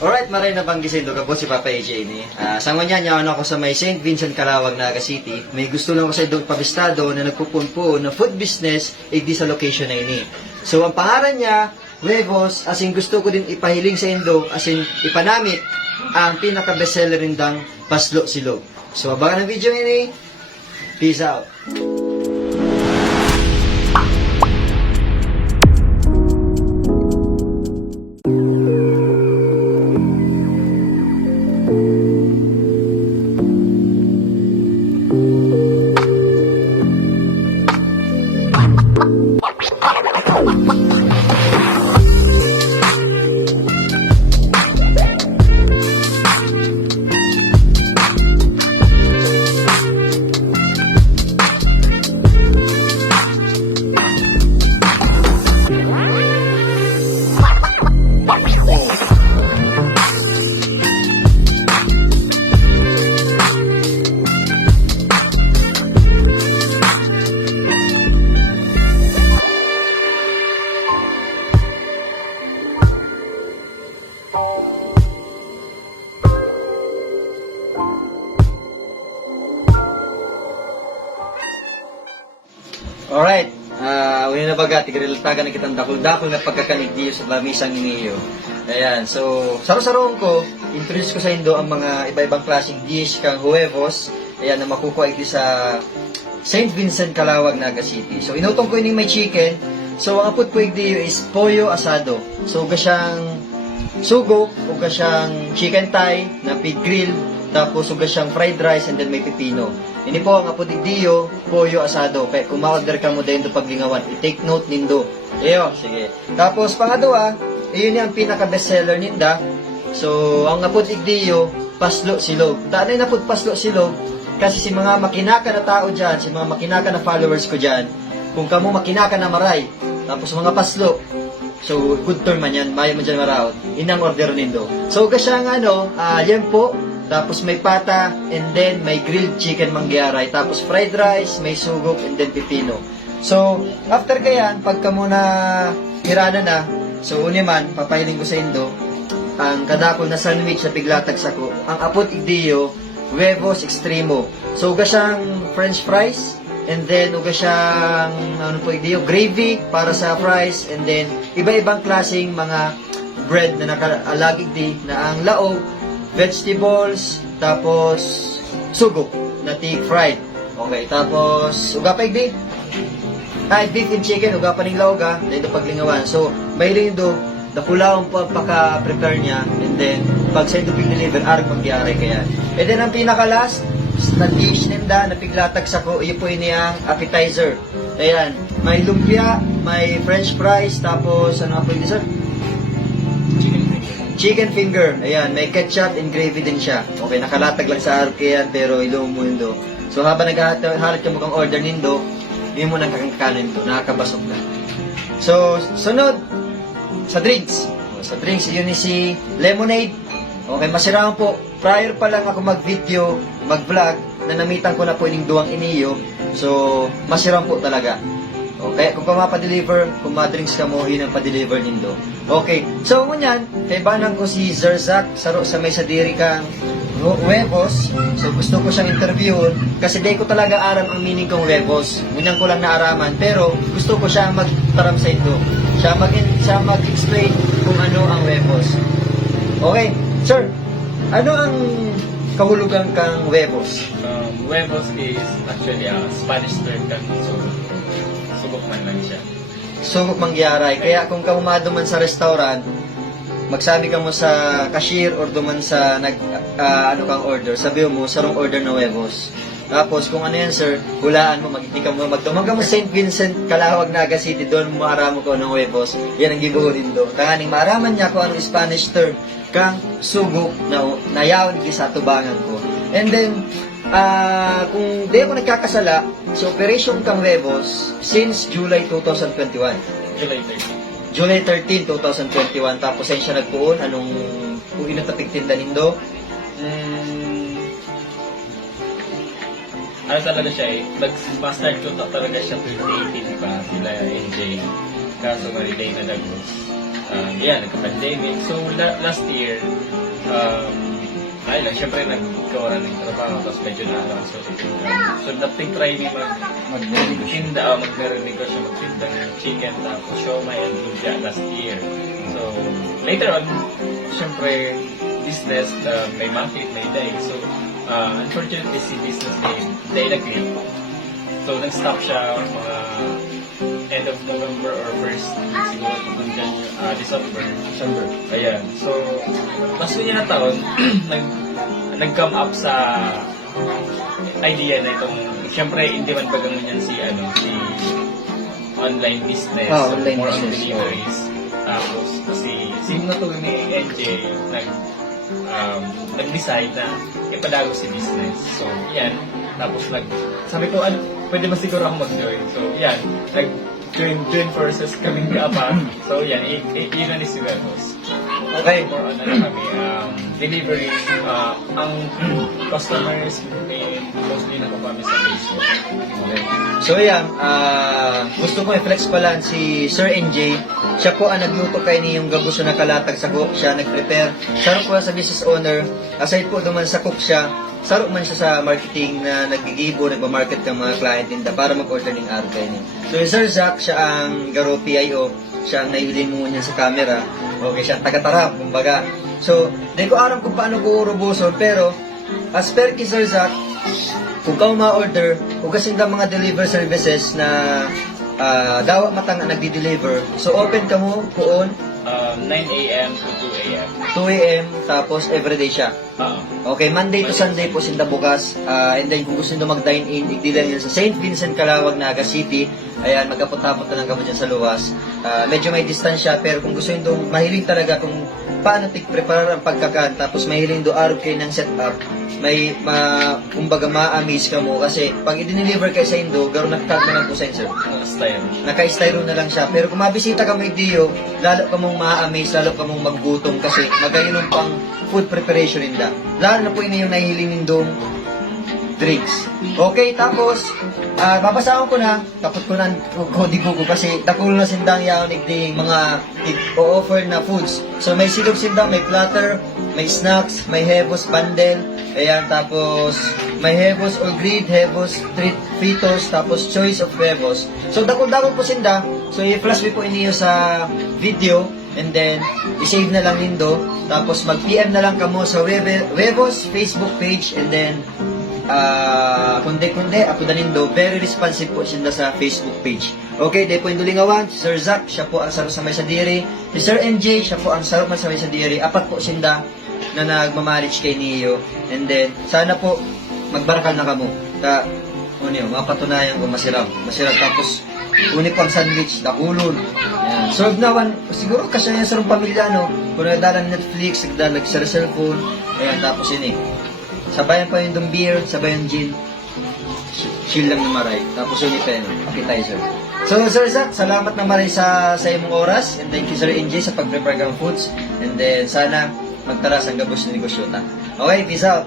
Alright, maray na bang gisin ka po si Papa AJ ni. Sa nga niya ako sa may St. Vincent, Calawag, Naga City. May gusto lang ako sa idong pabistado na nagpupunpo na food business di sa location na ini. So, ang pangalan niya, Huevos, as in gusto ko din ipahiling sa Indo, as in ipanamit ang pinaka-bestseller rindang Paslo Silog. So, abangan ang video ini. Peace out. Alright, uli na baga, tigrilatagan na kitang dakol-dakol na pagkakanig diyo sa lamisang iniyo. Ayan, so, saro-saroon ko, introduce ko sa Indo ang mga iba-ibang klaseng dish kang huevos. Ayan, na makukuha ito sa St. Vincent, Calawag, Naga City. So, inutong ko ini may chicken. So, ang apod ko diyo is pollo asado. So, uga siyang sugo, uga siyang chicken thigh na pig grill, tapos uga siyang fried rice and then may pipino. Ini po ang apod diyo, pollo asado. Kaya kung ma-order ka mo din do paglingawan, i-take note nindo. Iyo, sige. Tapos pangalawa, iyon yung pinaka-bestseller ninda. So, ang apod diyo, Paslo Silog. Daan na apod Paslo Silog kasi si mga makinaka na tao dyan, si mga makinaka na followers ko dyan, kung kamo makinaka na maray, tapos mga paslo, so good term man yan, mayo man dyan maraot, inang order nindo. So, kasyang yan po. Tapos may pata, and then may grilled chicken mangyaray. Tapos fried rice, may sugok, and then pipino. So, after kayan, pagka muna hirana na, so uni man, papahiling ko sa Indo, ang kadakol na sandwich na piglatag sa ko, ang apot igdiyo, huevos extremo. So, uga siyang french fries, and then uga siyang, igdiyo, gravy para sa fries, and then iba-ibang klaseng mga bread na nakalagig di, na ang laog, vegetables, tapos sugo na tig fried. Okay, tapos uga pa igdi. Beef and chicken, uga pa ning lauga, dahil paglingawan. So, mahiling do, dakulaw ang pagpaka-prepare niya, and then, pag sa ito pig-deliver, arag magyari kaya. And then, ang pinaka-last, na dish ninda, na piglatag sa ko, iyo po ini ang appetizer. Ayan, may lumpia, may french fries, tapos, ano po ini, sir? Chicken finger. Ayan, may ketchup and gravy din siya. Okay, nakalatag lang sa harap yan, pero ilong mo yun do. So, habang naghahalat ka mo kang order nindo, hindi mo nang kakakanin to, nakakabasok na. So, sunod, sa drinks. Sa drinks, yun is si lemonade. Okay, masirahan po. Prior pa lang ako mag-video, mag-vlog, na namitan ko na po yung duwang iniyo. So, masirahan po talaga. Okay, kung mapadeliver, kung ma-drinks ka mo, yun ang pa-deliver nindo. Okay, so ngunyan, kay banang ko si Zerzak, saro sa may sadiri kang huevos. So gusto ko siyang interviewin, kasi di ko talaga aram ang meaning kong huevos. Ngunyan ko lang naaraman, pero gusto ko siya magtaram sa ito. Siya mag-explain kung ano ang huevos. Okay, sir, ano ang kahulugan kang huevos? Huevos is actually a Spanish term kan subok man lang siya. Sugok mangyaray. Kaya kung kamumado man sa restaurant, magsabi ka mo sa cashier or duman sa ano kang order, sabi mo, sarong order na huevos. Tapos kung ano yan sir, hulaan mo, maghindi ka mo magtumang ka mo St. Vincent, Calawag, Naga City, doon mo maaramo ko ng huevos. Yan ang gibuhurin do. Tanganing maaraman niya kung anong Spanish term, kang sugok na nayaw ni sa tubangan ko. And then, kung di ako nagkakasala, sa Operation Kang Huevos since July 2021. July 13. July 13, 2021. Tapos ayun siya nagpuon. Kung inatapig tinda nindo? Ano talaga siya eh, nag-start ko talaga siya 2018 pa, sila NJ. Kaso ma-relay na dagos. Yan, nagka-pandemic. So, last year, ayun lang, syempre nagkawalan ng trabaho, tapos medyo naalang sa income. So, try ni magtinda, magre-negosyo, magtinda ng chicken, tapos siomai and lumpia last year. So, later on, syempre, business, may market, may day. So, unfortunately, si business day nag-leave. So, nag-stop siya mga end of November or first siguro hanggang December. Ayan. So, mas niya na taon, nag-come up sa idea na itong, syempre, hindi man bagang yan si online business. Oh, so, online more business, on deliveries. Tapos, kasi, sino na to ni NJ, nag-decide na ipadago si business. So, yan. Tapos, sabi ko, pwede ba siguro ako mag-join? So, yan. Join forces kaming kaapa. So, yan. Yun na ni si Webos. Okay. More on kami, delivery. Ang customers, mostly na kami sa Facebook. Okay. So yan, gusto ko i-flex pala si Sir NJ. Siya po ang nagluto kay ni yung gabuso na kalatag sa cook. Siya nag-prepare. Sarap po sa business owner. Aside po naman sa cook siya, sarap man siya sa marketing na naggigibo, nagmamarket ng mga client ninda para mag-order ng araw kayo niya. So yung Sir Zach, siya ang garo PIO. Siya ang nailin mo niya sa camera. Okay, siya ang taga-tarap, kumbaga. So, di ko alam kung paano ko urubuson, pero as per kay Sir Zach, kung ka ma-order, kung kasi mga deliver services na dawa matang na nagdi-deliver, so open ka mo kuon 9 a.m. to 2 a.m. 2 a.m. tapos everyday siya. Okay, Monday to Sunday po sinda bukas. And then kung gusto nyo mag-dine in, igdilan nyo sa St. Vincent, Calawag, Naga City. Ayan, magkapot-tapot na lang kamo dyan sa luwas. Medyo may distansya, pero kung gusto nyo mahiling talaga kung paano prepare ang pagkakan, tapos mahiling do araw kayo ng setup, kumbaga ma-amaze ka mo kasi pag i-deliver kayo sa Indo, garo nakakag na lang po sa inyo, sir. Naka-styro na lang siya. Pero kung mabisita ka mo Dio, lalo ka mong ma-amaze, lalo ka mong maggutom kasi magayon pang food preparation nila. Lalo na po yun yung nahihiling nindong drinks. Okay, tapos, babasahan ko na, tapos ko na kodi ko kasi dakulo na sindang yaon igding mga i-offer na foods. So, may silog sindang, may platter, may snacks, may hevos bundle, ayan, tapos may hevos or grid, hevos, treat, fritos, tapos choice of hevos. So, dakol-dakol po sinda. So, i-flash po iniyo sa video, and then, i-save na lang nindo. Tapos, mag-PM na lang kamo sa Webos Facebook page, and then, kundi, ako na nindo, very responsive po sinda sa Facebook page. Okay, di po yung dulingawan, si Sir Zach, siya po ang sarap sa may sadiri. Si Sir NJ, siya po ang sarap man sa may sadiri. Apat po sinda na nagmamarriage kay Neo. And then, sana po, magbarakal na kamo. Mapatunayan ko masirap. Tapos, uni pang sandwich, dakulon. Ayan. Serve na siguro kasi yan sa pamilya, kung nagdala ng Netflix, nagdala sa cellphone, ayan, tapos yun sabayan pa yung beer, sabayan gin, chill lang na maray. Tapos yun appetizer. So, Sir Zach, salamat na maray sa imong oras, and thank you, Sir NJ, sa pag-prepare ng foods, and then sana magtaras ang gabos na negosyo ta. Okay, peace out!